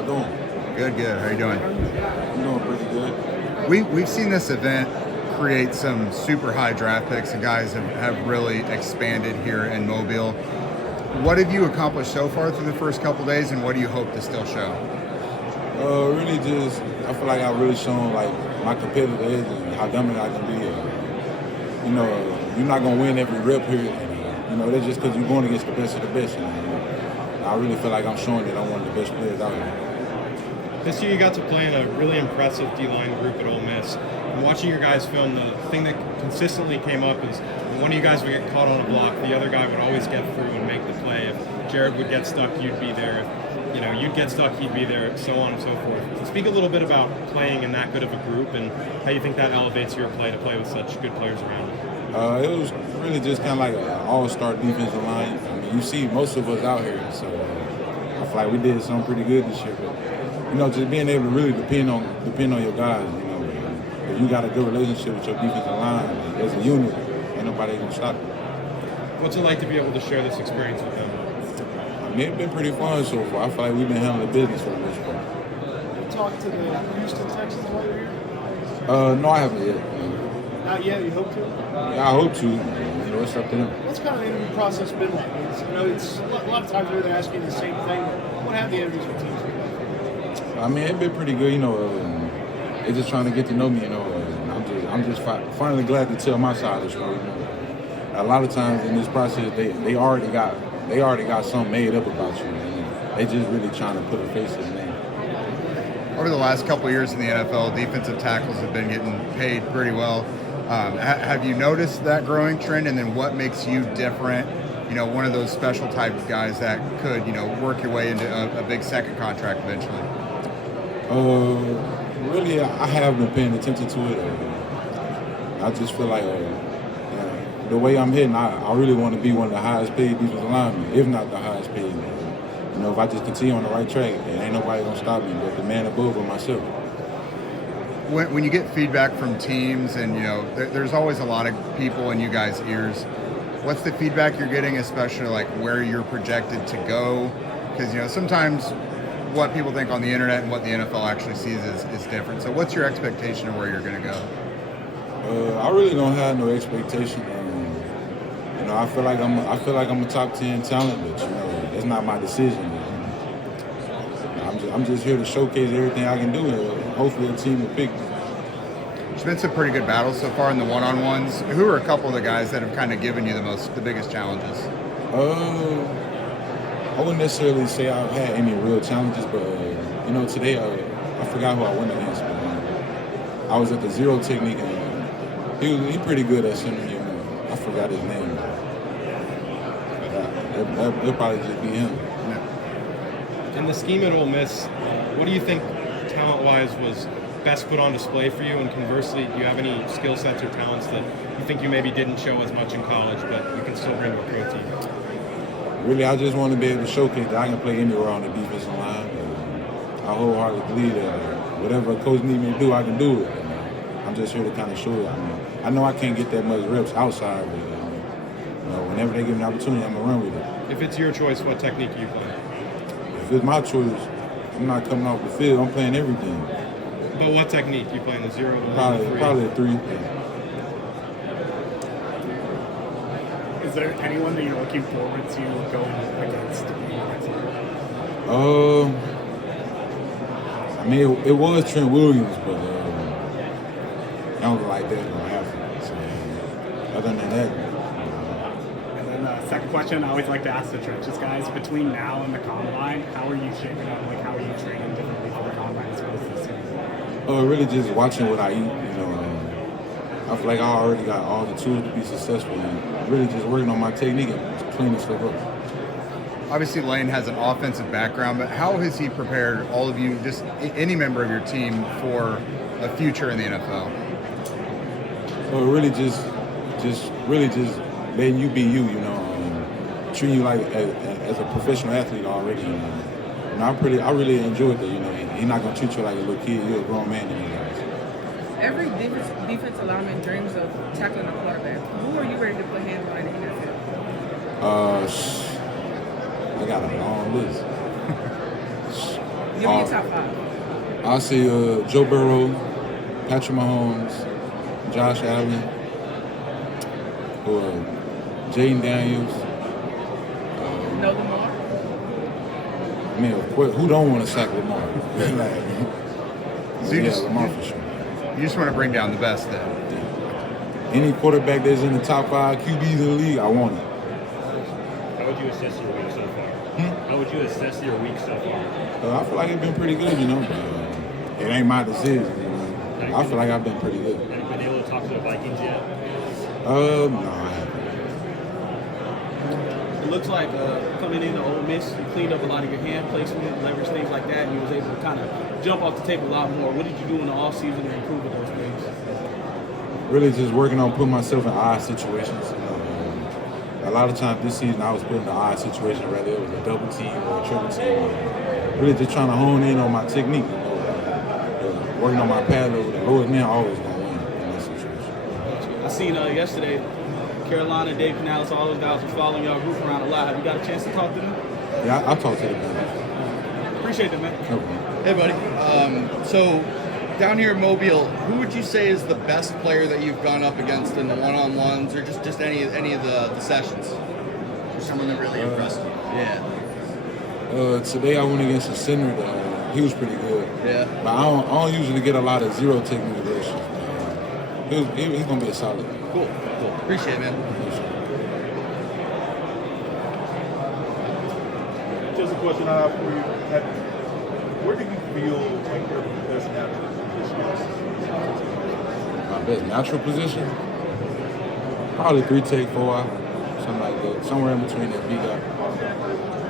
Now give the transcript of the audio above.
Y'all doing? Good. How you doing? I'm doing pretty good. We've seen this event create some super high draft picks, and guys have really expanded here in Mobile. What have you accomplished so far through the first couple days, and what do you hope to still show? Really just, I feel like I've really shown like my competitive edge and how dominant I can be. You're not gonna win every rep here. That's just because you're going against the best of the best. I really feel like I'm showing that I'm one of the best players out here. This year you got to play in a really impressive D-line group at Ole Miss. And watching your guys film, the thing that consistently came up is when one of you guys would get caught on a block, the other guy would always get through and make the play. If Jared would get stuck, you'd be there. If you'd get stuck, he'd be there, so on and so forth. Speak a little bit about playing in that good of a group and how you think that elevates your play to play with such good players around you. It was really just kind of like an all-star defensive line. You see most of us out here, so I feel like we did something pretty good this year. But just being able to really depend on your guys. If you got a good relationship with your defensive line as a unit, ain't nobody gonna stop you. What's it like to be able to share this experience with them? It's been pretty fun so far. I feel like we've been handling business for the most part. Talk to the Houston Texans while you're here? No, I haven't yet. Not yet. You hope to? Yeah, I hope to. It's up to them. What's kind of the interview process been like? It's a lot of times they're asking the same thing. What have the interviews with teams been like? It's been pretty good. They're just trying to get to know me. I'm just finally glad to tell my side of the story. A lot of times in this process, they already got something made up about you. They just really trying to put a face to the name. Over the last couple of years in the NFL, defensive tackles have been getting paid pretty well. Have you noticed that growing trend? And then what makes you different? One of those special type of guys that could, work your way into a big second contract eventually. Really, I have been paying attention to it. I just feel like the way I'm hitting, I really want to be one of the highest paid defensive linemen, if not the highest paid. If I just continue on the right track, there ain't nobody gonna stop me but the man above or myself. When you get feedback from teams, and there's always a lot of people in you guys' ears. What's the feedback you're getting, especially like where you're projected to go? Because sometimes what people think on the internet and what the NFL actually sees is different. So what's your expectation of where you're going to go? I really don't have no expectation. I feel like I'm a top 10 talent, but that's not my decision. I'm just here to showcase everything I can do, and hopefully the team will pick me. There's been some pretty good battles so far in the one-on-ones. Who are a couple of the guys that have kind of given you the biggest challenges? I wouldn't necessarily say I've had any real challenges, but today I forgot who I went against. But I was at the zero technique, and he pretty good at center. I forgot his name. It'll probably just be him. Yeah. In the scheme at Ole Miss, what do you think talent-wise was best put on display for you? And conversely, do you have any skill sets or talents that you think you maybe didn't show as much in college, but you can still bring to a pro team? Really, I just want to be able to showcase that I can play anywhere on the defensive line. I wholeheartedly believe that whatever a coach needs me to do, I can do it. I'm just here to kind of show it. I know I can't get that much reps outside, but whenever they give me an opportunity, I'm going to run with it. If it's your choice, what technique are you playing? If it's my choice, I'm not coming off the field. I'm playing everything. But what technique? You playing the 0, the 1, probably, the 3? Probably a 3. Is there anyone that you're looking forward to going against? It was Trent Williams, but I don't like that going to happen. So, other than that. And then second question, I always like to ask the trenches guys, between now and the combine, how are you shaping up? Like, how are you training differently for the combine as opposed to the season? Really just watching what I eat. I feel like I already got all the tools to be successful, and really just working on my technique and cleaning stuff up. Obviously, Lane has an offensive background, but how has he prepared all of you, just any member of your team, for a future in the NFL? So really just letting you be you, treating you like as a professional athlete already. I really enjoyed that. He's not gonna treat you like a little kid. You're a grown man to me, guys. Every defensive lineman dreams of tackling a quarterback. Who are you ready to put hands on in the NFL? I got a long list. Give me your top 5. I'll say Joe Burrow, Patrick Mahomes, Josh Allen, or Jaden Daniels. No Lamar? I mean, of course, who don't want to sack Lamar? So you yeah, just- Lamar for sure. You just want to bring down the best then. Any quarterback that's in the top 5 QBs in the league, I want it. How would you assess your week so far? How would you assess your week so far? I feel like it's been pretty good, you know. It ain't my decision. You know? I feel like I've been pretty good. Have you been able to talk to the Vikings yet? No, I haven't. It looks like coming into Ole Miss, you cleaned up a lot of your hand placement, leverage, things like that, and you was able to kind of jump off the table a lot more. What did you do in the offseason to improve with those things? Really just working on putting myself in odd situations. A lot of times this season I was put in an odd situation, whether it was a double team or a triple team. Really just trying to hone in on my technique. Working on my pad level, the lowest man always going to win in that situation. I seen yesterday, Carolina, Dave Canales, all those guys were following y'all group around a lot. Have you got a chance to talk to them? Yeah, I talked to the man. Appreciate it, man. Okay. Hey, buddy. So down here in Mobile, who would you say is the best player that you've gone up against in the one-on-ones or just any of the sessions? Or someone that really impressed you? Yeah. Today I went against a center that he was pretty good. Yeah. But I don't usually get a lot of zero technical versions. He's going to be a solid. Cool. Appreciate it, man. Just a question I have for you. Where do you feel like your best natural position is? My best natural position? Probably 3 tech, 4 out. Something like that. Somewhere in between that big guy.